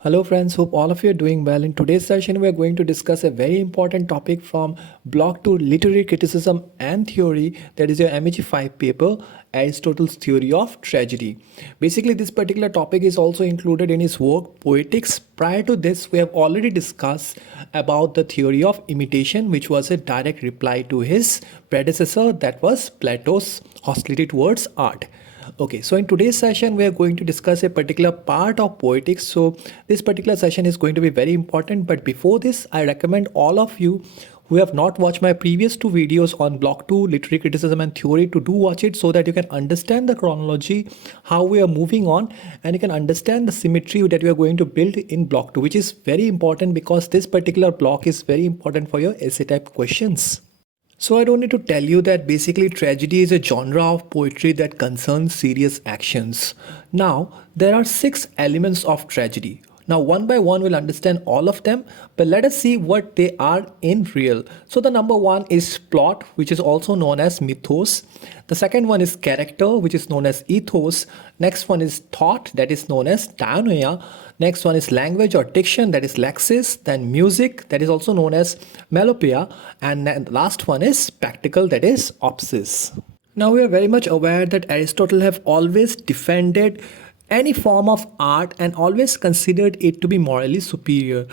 Hello friends, hope all of you are doing well. In today's session, we are going to discuss a very important topic from Block 2 Literary Criticism and Theory, that is your MEG5 paper, Aristotle's Theory of Tragedy. Basically, this particular topic is also included in his work Poetics. Prior to this, we have already discussed about the theory of imitation, which was a direct reply to his predecessor, that was Plato's hostility towards art. Okay, so in today's session, we are going to discuss a particular part of poetics. So this particular session is going to be very important. But before this, I recommend all of you who have not watched my previous two videos on Block 2, Literary Criticism and Theory to do watch it so that you can understand the chronology, how we are moving on, and you can understand the symmetry that we are going to build in Block 2, which is very important because this particular block is very important for your essay type questions. So I don't need to tell you that basically tragedy is a genre of poetry that concerns serious actions. Now, there are 6 elements of tragedy. Now, one by one, we'll understand all of them, but let us see what they are in real. So the number one is plot, which is also known as mythos. The second one is character, which is known as ethos. Next one is thought, that is known as Dianoia. Next one is language or diction, that is lexis. Then music, that is also known as Melopoiia. And then the last one is spectacle, that is oksbi. Now we are very much aware that Aristotle have always defended any form of art and always considered it to be morally superior,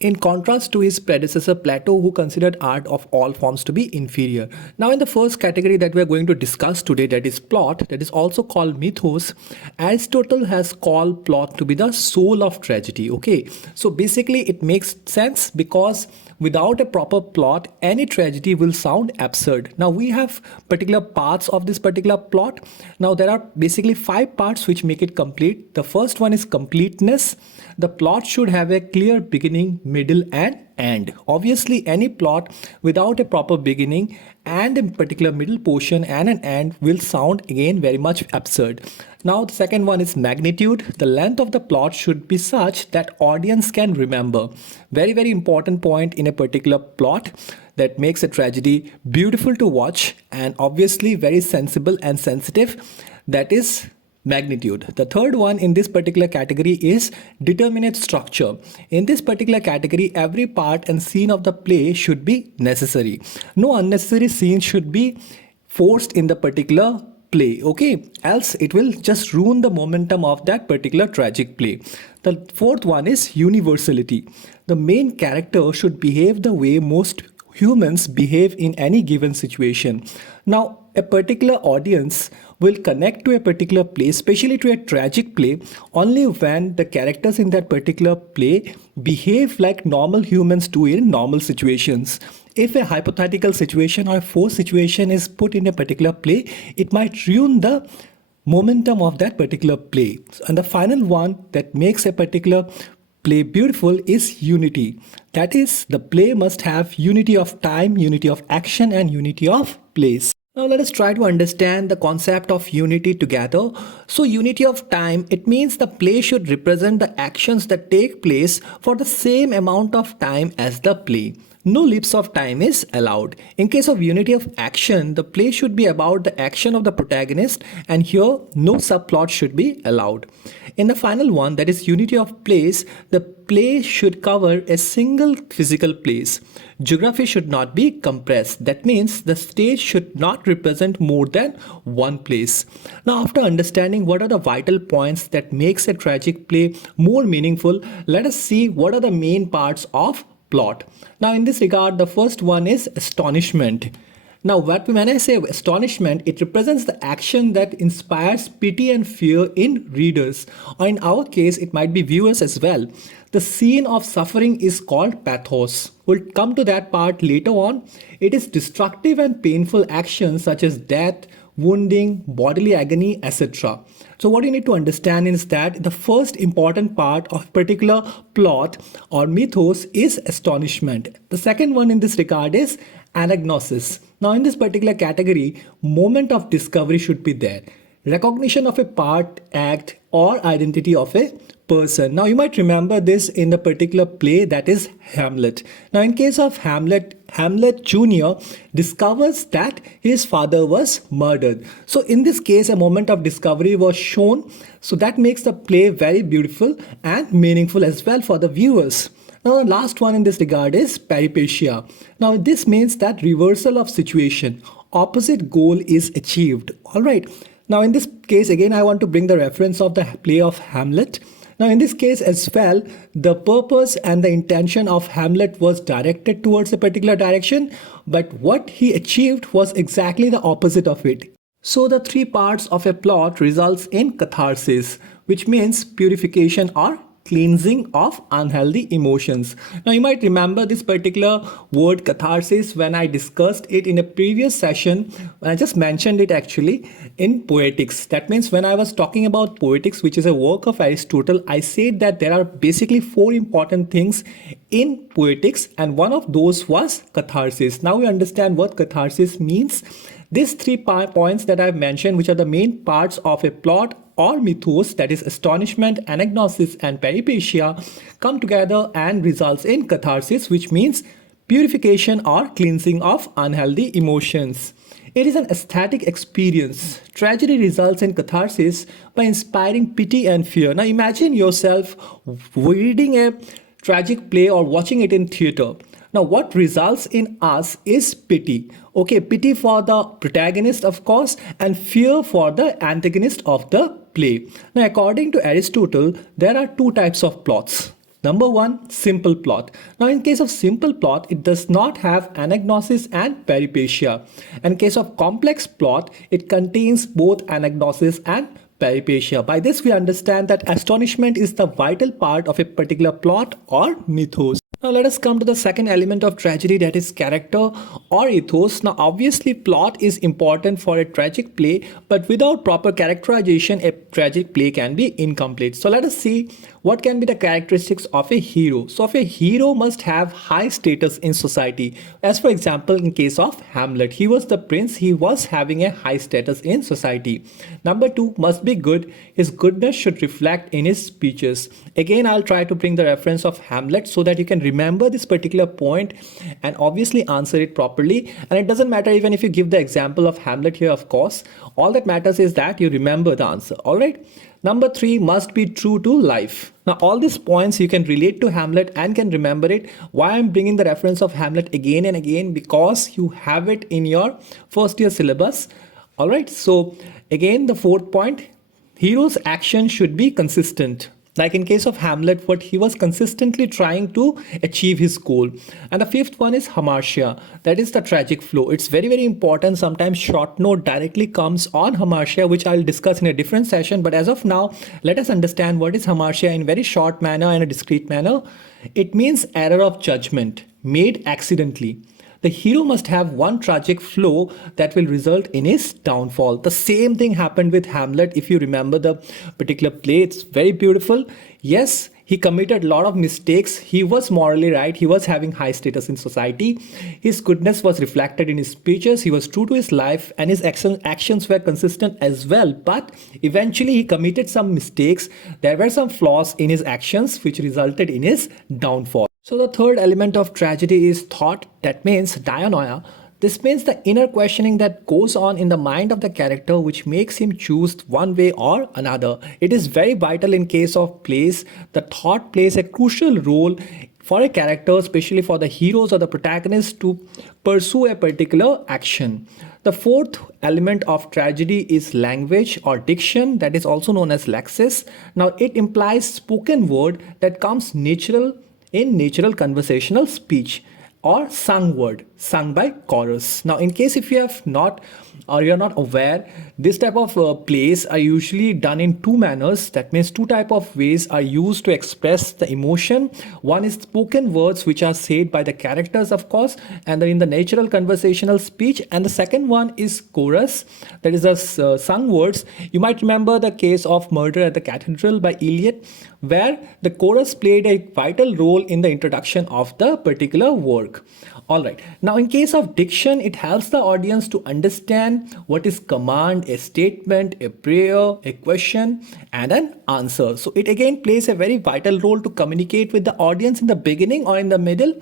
in contrast to his predecessor Plato, who considered art of all forms to be inferior. Now in the first category that we are going to discuss today, that is plot, that is also called mythos, Aristotle has called plot to be the soul of tragedy. Okay, so basically it makes sense because without a proper plot, any tragedy will sound absurd. Now we have particular parts of this particular plot. Now there are basically 5 parts which make it complete. The first one is completeness. The plot should have a clear beginning, middle and end. Obviously, any plot without a proper beginning and a particular middle portion and an end will sound again very much absurd. Now the second one is magnitude. The length of the plot should be such that audience can remember. Very important point in a particular plot that makes a tragedy beautiful to watch and obviously very sensible and sensitive. That is magnitude. The third one in this particular category is determinate structure. In this particular category, every part and scene of the play should be necessary. No unnecessary scene should be forced in the particular play, okay? Else it will just ruin the momentum of that particular tragic play. The fourth one is universality. The main character should behave the way most humans behave in any given situation. Now, a particular audience will connect to a particular play, especially to a tragic play, only when the characters in that particular play behave like normal humans do in normal situations. If a hypothetical situation or a forced situation is put in a particular play, it might ruin the momentum of that particular play. And the final one that makes a particular play beautiful is unity. That is, the play must have unity of time, unity of action, and unity of place. Now let us try to understand the concept of unity together. So unity of time, it means the play should represent the actions that take place for the same amount of time as the play. No lapse of time is allowed. In case of unity of action, the play should be about the action of the protagonist, and here no subplot should be allowed. In the final one, that is unity of place, the play should cover a single physical place. Geography should not be compressed. That means the stage should not represent more than one place. Now, after understanding what are the vital points that makes a tragic play more meaningful, let us see what are the main parts of plot. Now, in this regard, the first one is astonishment. Now, when I say astonishment, it represents the action that inspires pity and fear in readers, or in our case, it might be viewers as well. The scene of suffering is called pathos. We'll come to that part later on. It is destructive and painful actions such as death, wounding, bodily agony, etc. So what you need to understand is that the first important part of a particular plot or mythos is astonishment. The second one in this regard is anagnosis. Now in this particular category, moment of discovery should be there. Recognition of a part, act, or identity of a person. Now you might remember this in the particular play that is Hamlet. Now in case of Hamlet, Hamlet Jr. discovers that his father was murdered. So in this case, a moment of discovery was shown. So that makes the play very beautiful and meaningful as well for the viewers. Now the last one in this regard is peripecia. Now this means that reversal of situation, opposite goal is achieved. Alright. Now in this case again I want to bring the reference of the play of Hamlet. Now in this case as well, the purpose and the intention of Hamlet was directed towards a particular direction, but what he achieved was exactly the opposite of it. So the three parts of a plot results in catharsis, which means purification or cleansing of unhealthy emotions. Now you might remember this particular word catharsis when I discussed it in a previous session. I just mentioned it actually in poetics. That means when I was talking about poetics, which is a work of Aristotle, I said that there are basically four important things in poetics, and one of those was catharsis. Now we understand what catharsis means. These three points that I've mentioned, which are the main parts of a plot or mythos, that is astonishment, anagnosis and peripecia, come together and results in catharsis, which means purification or cleansing of unhealthy emotions. It is an aesthetic experience. Tragedy results in catharsis by inspiring pity and fear. Now imagine yourself reading a tragic play or watching it in theater. Now what results in us is pity. Okay, pity for the protagonist of course, and fear for the antagonist of the play. Now according to Aristotle, there are two types of plots. Number one, simple plot. Now in case of simple plot, it does not have anagnosis and peripecia. In case of complex plot, it contains both anagnosis and peripecia. By this we understand that astonishment is the vital part of a particular plot or mythos. Now let us come to the second element of tragedy, that is character or ethos. Now obviously plot is important for a tragic play, but without proper characterization a tragic play can be incomplete. So let us see what can be the characteristics of a hero. So a hero must have high status in society. As for example, in case of Hamlet, he was the prince, he was having a high status in society. Number two, must be good. His goodness should reflect in his speeches. Again, I'll try to bring the reference of Hamlet so that you can remember this particular point and obviously answer it properly. And it doesn't matter even if you give the example of Hamlet here, of course. All that matters is that you remember the answer. All right. Number three, must be true to life. Now all these points you can relate to Hamlet and can remember it. Why I'm bringing the reference of Hamlet again and again? Because you have it in your first year syllabus. All right. So again, the fourth point, hero's action should be consistent. Like in case of Hamlet, what he was consistently trying to achieve his goal. And the fifth one is hamartia, that is the tragic flow. It's very, very important. Sometimes short note directly comes on hamartia, which I'll discuss in a different session. But as of now, let us understand what is hamartia in very short manner and a discrete manner. It means error of judgment made accidentally. The hero must have one tragic flow that will result in his downfall. The same thing happened with Hamlet. If you remember the particular play, it's very beautiful. Yes, he committed a lot of mistakes. He was morally right. He was having high status in society. His goodness was reflected in his speeches. He was true to his life and his actions were consistent as well. But eventually he committed some mistakes. There were some flaws in his actions which resulted in his downfall. So the third element of tragedy is thought. That means Dianoia. This means the inner questioning that goes on in the mind of the character which makes him choose one way or another. It is very vital in case of plays. The thought plays a crucial role for a character, especially for the heroes or the protagonists, to pursue a particular action. The fourth element of tragedy is language or diction, that is also known as lexis. Now it implies spoken word that comes natural in natural conversational speech, or sung word, sung by chorus. Now in case if you have not or you're not aware, this type of plays are usually done in two manners. That means two type of ways are used to express the emotion. One is spoken words which are said by the characters, of course, and in the natural conversational speech. And the second one is chorus, that is the sung words. You might remember the case of Murder at the Cathedral by Eliot, where the chorus played a vital role in the introduction of the particular work. All right. Now, in case of diction, it helps the audience to understand what is command, a statement, a prayer, a question, and an answer. So, it again plays a very vital role to communicate with the audience in the beginning or in the middle.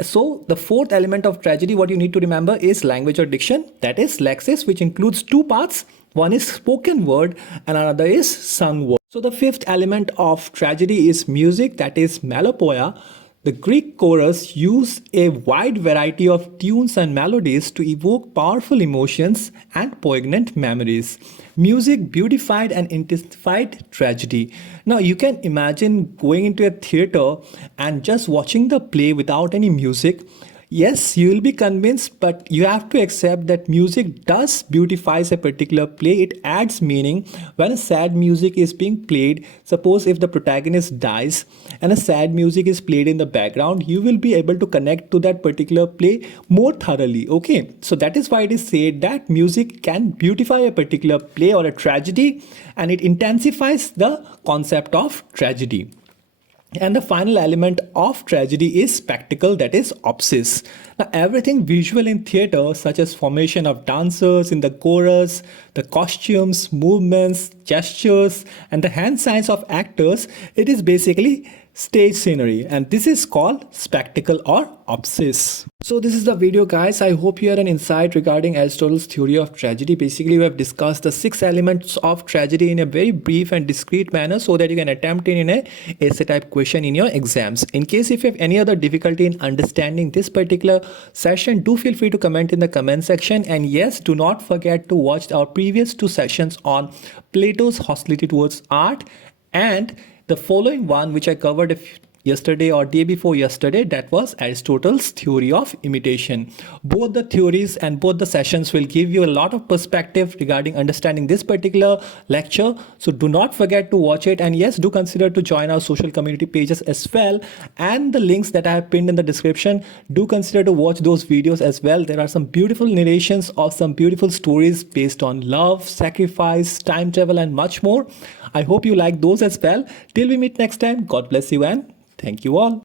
So, the fourth element of tragedy, what you need to remember is language or diction, that is lexis, which includes two parts. One is spoken word and another is sung word. So, the fifth element of tragedy is music, that is Melopoiia. The Greek chorus used a wide variety of tunes and melodies to evoke powerful emotions and poignant memories. Music beautified and intensified tragedy. Now, you can imagine going into a theater and just watching the play without any music. Yes, you will be convinced, but you have to accept that music does beautifies a particular play. It adds meaning. When a sad music is being played, suppose if the protagonist dies and a sad music is played in the background, you will be able to connect to that particular play more thoroughly. Okay, so that is why it is said that music can beautify a particular play or a tragedy, and it intensifies the concept of tragedy. And the final element of tragedy is spectacle, that is oksbi. Now, everything visual in theater, such as formation of dancers in the chorus, the costumes, movements, gestures, and the hand signs of actors, it is basically stage scenery, and this is called spectacle or oksbi. So this is the video, guys. I hope you had an insight regarding Aristotle's theory of tragedy. Basically, we have discussed the 6 elements of tragedy in a very brief and discrete manner so that you can attempt it in a essay type question in your exams. In case if you have any other difficulty in understanding this particular session, do feel free to comment in the comment section. And yes, do not forget to watch our previous 2 sessions on Plato's hostility towards art and the following one, which I covered yesterday or day before yesterday, that was Aristotle's theory of imitation. Both the theories and both the sessions will give you a lot of perspective regarding understanding this particular lecture. So do not forget to watch it, and yes, do consider to join our social community pages as well, and the links that I have pinned in the description. Do consider to watch those videos as well. There are some beautiful narrations of some beautiful stories based on love, sacrifice, time travel, and much more. I hope you like those as well. Till we meet next time, God bless you and thank you all.